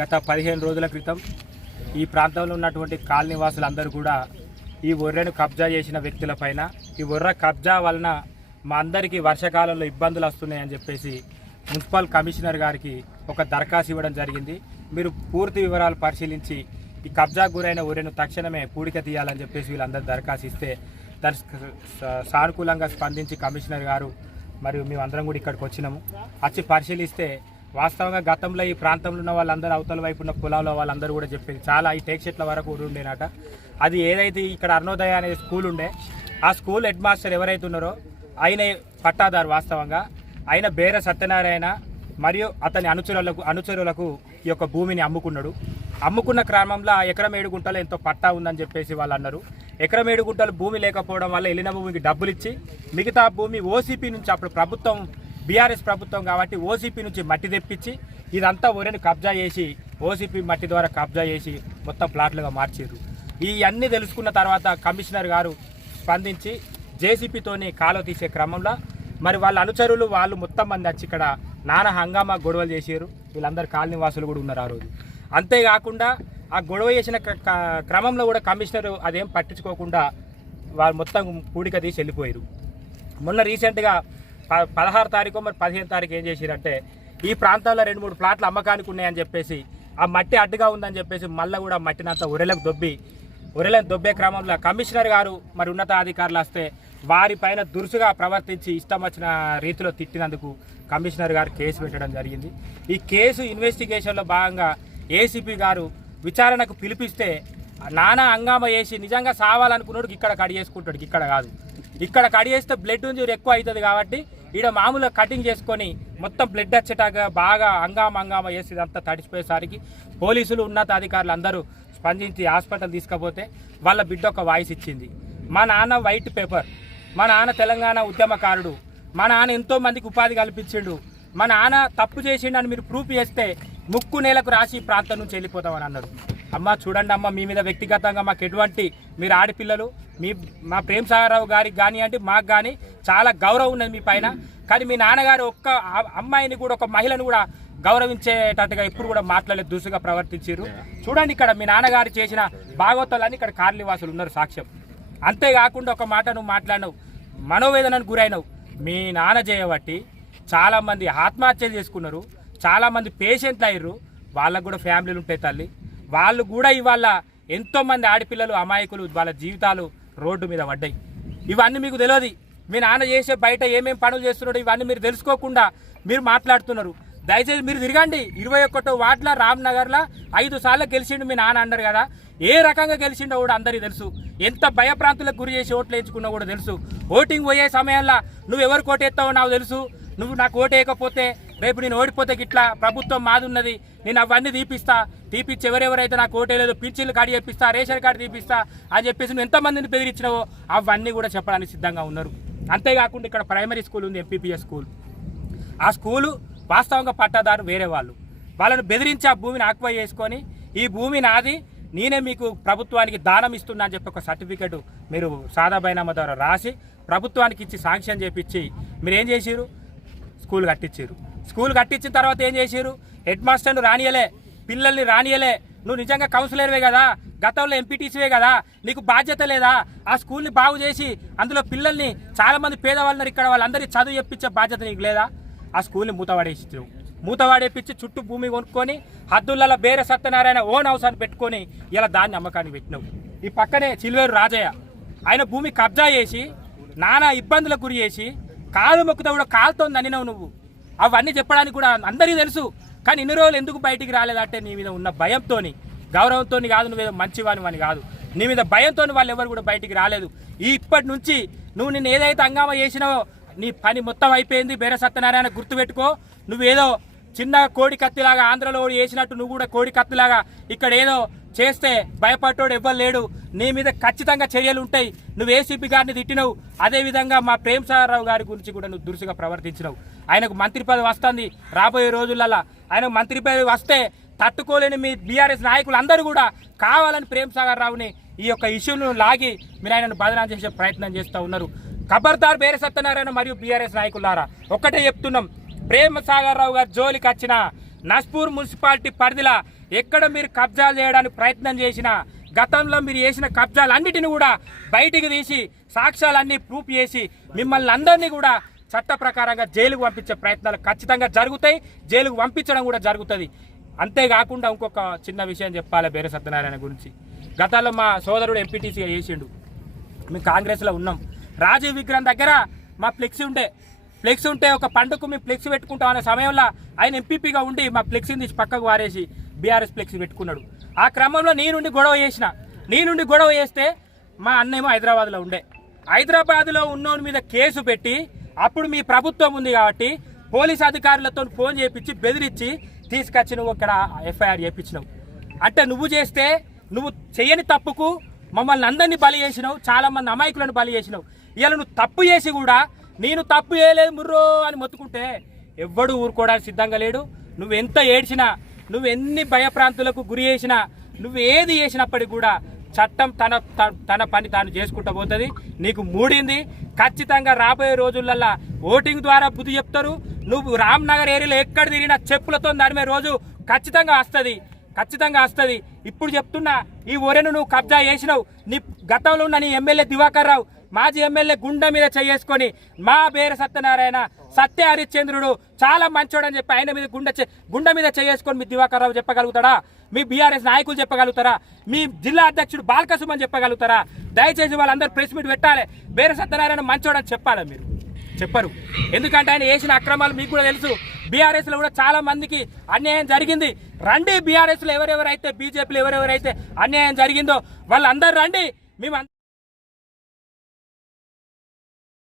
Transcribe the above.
గత 15 రోజుల క్రితం ఈ ప్రాంతంలో ఉన్నటువంటి కాలనీ వాసులందరూ కూడా ఈ ఒర్రెను కబ్జా చేసిన వ్యక్తులపైన ఈ ఒర్ర కబ్జా వలన మా అందరికీ వర్షాకాలంలో ఇబ్బందులు వస్తున్నాయని చెప్పేసి మున్సిపల్ కమిషనర్ గారికి ఒక దరఖాస్తు ఇవ్వడం జరిగింది. మీరు పూర్తి వివరాలు పరిశీలించి ఈ కబ్జా గురైన ఒర్రెను తక్షణమే పూడిక తీయాలని చెప్పేసి వీళ్ళందరూ దరఖాస్తు ఇస్తే దాని సానుకూలంగా స్పందించి కమిషనర్ గారు మరియు మేమందరం కూడా ఇక్కడికి వచ్చినాము. వచ్చి పరిశీలిస్తే వాస్తవంగా గతంలో ఈ ప్రాంతంలో ఉన్న వాళ్ళందరూ అవతల వైపు ఉన్న పొలాల్లో వాళ్ళందరూ కూడా చెప్పేది చాలా ఈ టేక్ చెట్ల వరకు ఉండేనట. అది ఏదైతే ఇక్కడ అరుణోదయ అనే స్కూల్ ఉండే ఆ స్కూల్ హెడ్ మాస్టర్ ఎవరైతే ఉన్నారో ఆయన పట్టాదారు వాస్తవంగా ఆయన బేర సత్యనారాయణ మరియు అతని అనుచరులకు ఈ యొక్క భూమిని అమ్ముకున్నాడు. అమ్ముకున్న క్రమంలో ఎకరం 7 గుంటలు ఎంతో పట్టా ఉందని చెప్పేసి వాళ్ళు అన్నారు. ఎకరం 7 గుంటలు భూమి లేకపోవడం వల్ల వెళ్ళిన భూమికి డబ్బులు ఇచ్చి మిగతా భూమి ఓసీపీ నుంచి అప్పుడు ప్రభుత్వం బీఆర్ఎస్ ప్రభుత్వం కాబట్టి ఓసీపీ నుంచి మట్టి తెప్పించి ఇదంతా ఒరేని కబ్జా చేసి ఓసీపీ మట్టి ద్వారా కబ్జా చేసి మొత్తం ప్లాట్లుగా మార్చారు. ఈ అన్నీ తెలుసుకున్న తర్వాత కమిషనర్ గారు స్పందించి జేసీపీతోని కాలువ తీసే క్రమంలో మరి వాళ్ళ అనుచరులు వాళ్ళు మొత్తం మంది వచ్చి ఇక్కడ నానా హంగామా గొడవలు చేసారు. వీళ్ళందరూ కాలనీ వాసులు కూడా ఉన్నారు ఆ రోజు. అంతేకాకుండా ఆ గొడవ చేసిన క్రమంలో కూడా కమిషనర్ అదేం పట్టించుకోకుండా వాళ్ళు మొత్తం పూడిక తీసి వెళ్ళిపోయారు. మొన్న రీసెంట్గా 16 తారీఖు మరి 15 తారీఖు ఏం చేశారంటే ఈ ప్రాంతాల్లో 2-3 ప్లాట్లు అమ్మకానికి ఉన్నాయని చెప్పేసి ఆ మట్టి అడ్డుగా ఉందని చెప్పేసి మళ్ళీ కూడా మట్టినంతా ఒరెలకు దొబ్బే క్రమంలో కమిషనర్ గారు మరి ఉన్నతాధికారులు వస్తే వారిపైన దురుసుగా ప్రవర్తించి ఇష్టం వచ్చిన రీతిలో తిట్టినందుకు కమిషనర్ గారు కేసు పెట్టడం జరిగింది. ఈ కేసు ఇన్వెస్టిగేషన్లో భాగంగా ఏసీపీ గారు విచారణకు పిలిపిస్తే నానా హంగామా చేసి నిజంగా సావాలనుకున్నాడు ఇక్కడ కడి చేసుకుంటాడు. ఇక్కడ కాదు, ఇక్కడ కడి చేస్తే బ్లడ్ ఇంజూరీ ఎక్కువ అవుతుంది కాబట్టి ఈడ మామూలుగా కటింగ్ చేసుకొని మొత్తం బ్లడ్ వచ్చేటాగా బాగా హంగామా చేసి ఇదంతా తడిచిపోయేసరికి పోలీసులు ఉన్నతాధికారులు అందరూ స్పందించి హాస్పిటల్ తీసుకపోతే వాళ్ళ బిడ్డ ఒక వాయిస్ ఇచ్చింది. మా నాన్న వైట్ పేపర్, మా నాన్న తెలంగాణ ఉద్యమకారుడు, మా నాన్న ఎంతో మందికి ఉపాధి కల్పించిండు, మా నాన్న తప్పు చేసిండని మీరు ప్రూఫ్ చేస్తే ముక్కు నేలకు రాసి ప్రాంతం నుంచి వెళ్ళిపోతామని అన్నాడు. అమ్మ చూడండి అమ్మ, మీ మీద వ్యక్తిగతంగా మాకు ఎటువంటి మీరు ఆడపిల్లలు మా ప్రేమ్ సాగర్రావు గారికి కానివ్వండి మాకు కానీ చాలా గౌరవం ఉన్నది మీ పైన. కానీ మీ నాన్నగారు ఒక్క అమ్మాయిని కూడా ఒక మహిళను కూడా గౌరవించేటట్టుగా ఎప్పుడు కూడా మాట్లాడలేదు, దురుసుగా ప్రవర్తించారు. చూడండి ఇక్కడ మీ నాన్నగారు చేసిన భాగవతాలని ఇక్కడ కాలనీవాసులు ఉన్నారు సాక్ష్యం. అంతేకాకుండా ఒక మాట నువ్వు మాట్లాడినావు, మనోవేదనకు గురైనవు. మీ నాన్న చేయబట్టి చాలామంది ఆత్మహత్యలు చేసుకున్నారు, చాలామంది పేషెంట్లు అయ్యారు. వాళ్ళకు కూడా ఫ్యామిలీలు ఉంటాయి తల్లి. వాళ్ళు కూడా ఇవాళ ఎంతోమంది ఆడపిల్లలు అమాయకులు వాళ్ళ జీవితాలు రోడ్డు మీద పడ్డాయి. ఇవన్నీ మీకు తెలియదు. మీ నాన్న చేసే బయట ఏమేమి పనులు చేస్తున్నాడో ఇవన్నీ మీరు తెలుసుకోకుండా మీరు మాట్లాడుతున్నారు. దయచేసి మీరు తిరగండి. 21వ వార్డులో రామ్నగర్లో 5 సార్లు గెలిచిండు మీ నాన్న అన్నారు కదా. ఏ రకంగా గెలిచిండో కూడా అందరికీ తెలుసు. ఎంత భయప్రాంతులకు గురి చేసి ఓట్లు వేయించుకున్నా కూడా తెలుసు. ఓటింగ్ పోయే సమయంలో నువ్వు ఎవరికి ఓటేస్తావో నాకు తెలుసు. నువ్వు నాకు ఓటు వేయకపోతే రేపు నేను ఓడిపోతే గిట్లా ప్రభుత్వం మాది ఉన్నది, నేను అవన్నీ తీపిచ్చి ఎవరెవరైతే నాకు ఓటేయలేదు పింఛన్లు కార్డు చేపిస్తా, రేషన్ కార్డు తీపిస్తా అని చెప్పేసి నువ్వు ఎంతమందిని బెదిరించినావో అవన్నీ కూడా చెప్పడానికి సిద్ధంగా ఉన్నారు. అంతేకాకుండా ఇక్కడ ప్రైమరీ స్కూల్ ఉంది, ఎంపీపీఎస్ స్కూల్. ఆ స్కూలు వాస్తవంగా పట్టాదారు వేరే వాళ్ళను బెదిరించి ఆ భూమిని ఆక్వై చేసుకొని ఈ భూమి నాది, నేనే మీకు ప్రభుత్వానికి దానం ఇస్తున్నా అని చెప్పి ఒక సర్టిఫికెట్ మీరు సాదా బైనామా ద్వారా రాసి ప్రభుత్వానికి ఇచ్చి శాంక్షన్ చేపించి మీరు ఏం చేసారు, స్కూల్ కట్టించారు. స్కూల్ కట్టించిన తర్వాత ఏం చేసారు, హెడ్ మాస్టర్ను రానియలే, పిల్లల్ని రానియలే. నువ్వు నిజంగా కౌన్సిలర్వే కదా, గతంలో ఎంపీటీసీవే కదా, నీకు బాధ్యత లేదా? ఆ స్కూల్ని బాగు చేసి అందులో పిల్లల్ని చాలామంది పేదవాళ్ళని ఇక్కడ వాళ్ళందరికీ చదువు చెప్పించే బాధ్యత నీకు లేదా? ఆ స్కూల్ని మూతవాడేపించి చుట్టూ భూమి కొనుక్కొని హద్దులలో బేర సత్యనారాయణ ఓన్ హౌస్ అని పెట్టుకొని ఇలా దాన్ని అమ్మకానికి పెట్టినావు. ఈ పక్కనే చిల్వేరు రాజయ్య ఆయన భూమి కబ్జా చేసి నానా ఇబ్బందులకు గురి చేసి కాలు మొక్కుతా కూడా కాలుతోంది అనినావు నువ్వు. అవన్నీ చెప్పడానికి కూడా అందరికీ తెలుసు. కానీ ఇన్ని రోజులు ఎందుకు బయటికి రాలేదంటే నీ మీద ఉన్న భయంతో, గౌరవంతో కాదు, నువ్వేదో మంచివాని కాదు, నీ మీద భయంతో వాళ్ళు ఎవరు కూడా బయటికి రాలేదు. ఇప్పటి నుంచి నువ్వు నిన్ను ఏదైతే హంగామా చేసినావో నీ పని మొత్తం అయిపోయింది. బేర సత్యనారాయణ గుర్తుపెట్టుకో, నువ్వేదో చిన్న కోడి కత్తిలాగా ఆంధ్రలో చేసినట్టు నువ్వు కూడా కోడి కత్తిలాగా ఇక్కడ ఏదో చేస్తే భయపడ్డోడు ఎవ్వరు లేడు. నీ మీద ఖచ్చితంగా చర్యలు ఉంటాయి. నువ్వు ఏసీపీ గారిని తిట్టినవు, అదేవిధంగా మా ప్రేమ్ సాగర్రావు గారి గురించి కూడా నువ్వు దురుసుగా ప్రవర్తించినావు. ఆయనకు మంత్రి పదవి వస్తుంది రాబోయే రోజులలో. ఆయనకు మంత్రి పదవి వస్తే తట్టుకోలేని మీ బీఆర్ఎస్ నాయకులు అందరూ కూడా కావాలని ప్రేమ్ సాగర్రావుని ఈ యొక్క ఇష్యూను లాగి మీరు ఆయనను బదనాం చేసే ప్రయత్నం చేస్తూ ఉన్నారు. ఖబర్దార్ బేర సత్యనారాయణ మరియు బీఆర్ఎస్ నాయకులారా, ఒక్కటే చెప్తున్నాం, ప్రేమ్ సాగర్రావు గారి జోలికి వచ్చిన నస్పూర్ మున్సిపాలిటీ పరిధిలో ఎక్కడ మీరు కబ్జాలు చేయడానికి ప్రయత్నం చేసినా గతంలో మీరు చేసిన కబ్జాలన్నిటిని కూడా బయటికి తీసి సాక్ష్యాలన్నీ ప్రూఫ్ చేసి మిమ్మల్ని అందరినీ కూడా చట్ట ప్రకారంగా జైలుకు పంపించే ప్రయత్నాలు ఖచ్చితంగా జరుగుతాయి. జైలుకు పంపించడం కూడా జరుగుతుంది. అంతేకాకుండా ఇంకొక చిన్న విషయం చెప్పాలి బేర సత్యనారాయణ గురించి. గతంలో మా సోదరుడు ఎంపీటీసీగా చేసిండు. మేము కాంగ్రెస్లో ఉన్నాం. రాజీవ్ విగ్రహం దగ్గర మా ఫ్లెక్సీ ఉంటే ఒక పండుగకు మేము ఫ్లెక్సీ పెట్టుకుంటాం అనే సమయంలో ఆయన ఎంపీపీగా ఉండి మా ఫ్లెక్సీని తీసి పక్కకు వారేసి బీఆర్ఎస్ ఫ్లెక్సీ పెట్టుకున్నాడు. ఆ క్రమంలో నీ నుండి గొడవ చేస్తే మా అన్నేమో హైదరాబాద్లో ఉన్నోని మీద కేసు పెట్టి అప్పుడు మీ ప్రభుత్వం ఉంది కాబట్టి పోలీస్ అధికారులతో ఫోన్ చేయించి బెదిరించి తీసుకొచ్చి నువ్వు ఇక్కడ ఎఫ్ఐఆర్ చేయించినావు. అంటే నువ్వు చేయని తప్పుకు మమ్మల్ని అందరినీ బలి చేసినావు. చాలామంది అమాయకులను బలి చేసినావు. ఇలా నువ్వు తప్పు చేసి కూడా నేను తప్పు చేయలేదు ముర్రో అని మొత్తుకుంటే ఎవ్వడు ఊరుకోవడానికి సిద్ధంగా లేడు. నువ్వు ఎంత ఏడ్చినా, నువ్వు ఎన్ని భయప్రాంతులకు గురి చేసినా, నువ్వు ఏది చేసినప్పటికీ కూడా చట్టం తన పని తాను చేసుకుంటూ పోతుంది. నీకు మూడింది. ఖచ్చితంగా రాబోయే రోజులల్లో ఓటింగ్ ద్వారా బుద్ధి చెప్తారు. నువ్వు రామ్నగర్ ఏరియాలో ఎక్కడ తిరిగినా చెప్పులతో నడిమే రోజు ఖచ్చితంగా వస్తుంది. ఇప్పుడు చెప్తున్నా, ఈ ఒరెను నువ్వు కబ్జా చేసినావు. నీ గతంలో ఉన్న నీ ఎమ్మెల్యే దివాకర్ రావు మాజీ ఎమ్మెల్యే గుండె మీద చేసుకొని మా బేర సత్యనారాయణ సత్య హరిశ్చంద్రుడు చాలా మంచోడని చెప్పి ఆయన మీద గుండె మీద చేసుకొని మీ దివాకర్ రావు చెప్పగలుగుతాడా? మీ బీఆర్ఎస్ నాయకులు చెప్పగలుగుతారా? మీ జిల్లా అధ్యక్షుడు బాల్కసుమని చెప్పగలుగుతారా? దయచేసి వాళ్ళందరూ ప్రెస్ మీట్ పెట్టాలి. బేర సత్యనారాయణ మంచోడని చెప్పాలి. మీరు చెప్పరు. ఎందుకంటే ఆయన చేసిన అక్రమాలు మీకు కూడా తెలుసు. బీఆర్ఎస్లో కూడా చాలా మందికి అన్యాయం జరిగింది. రండి, బీఆర్ఎస్లో ఎవరెవరైతే బీజేపీలో ఎవరెవరైతే అన్యాయం జరిగిందో వాళ్ళందరూ రండి. మేము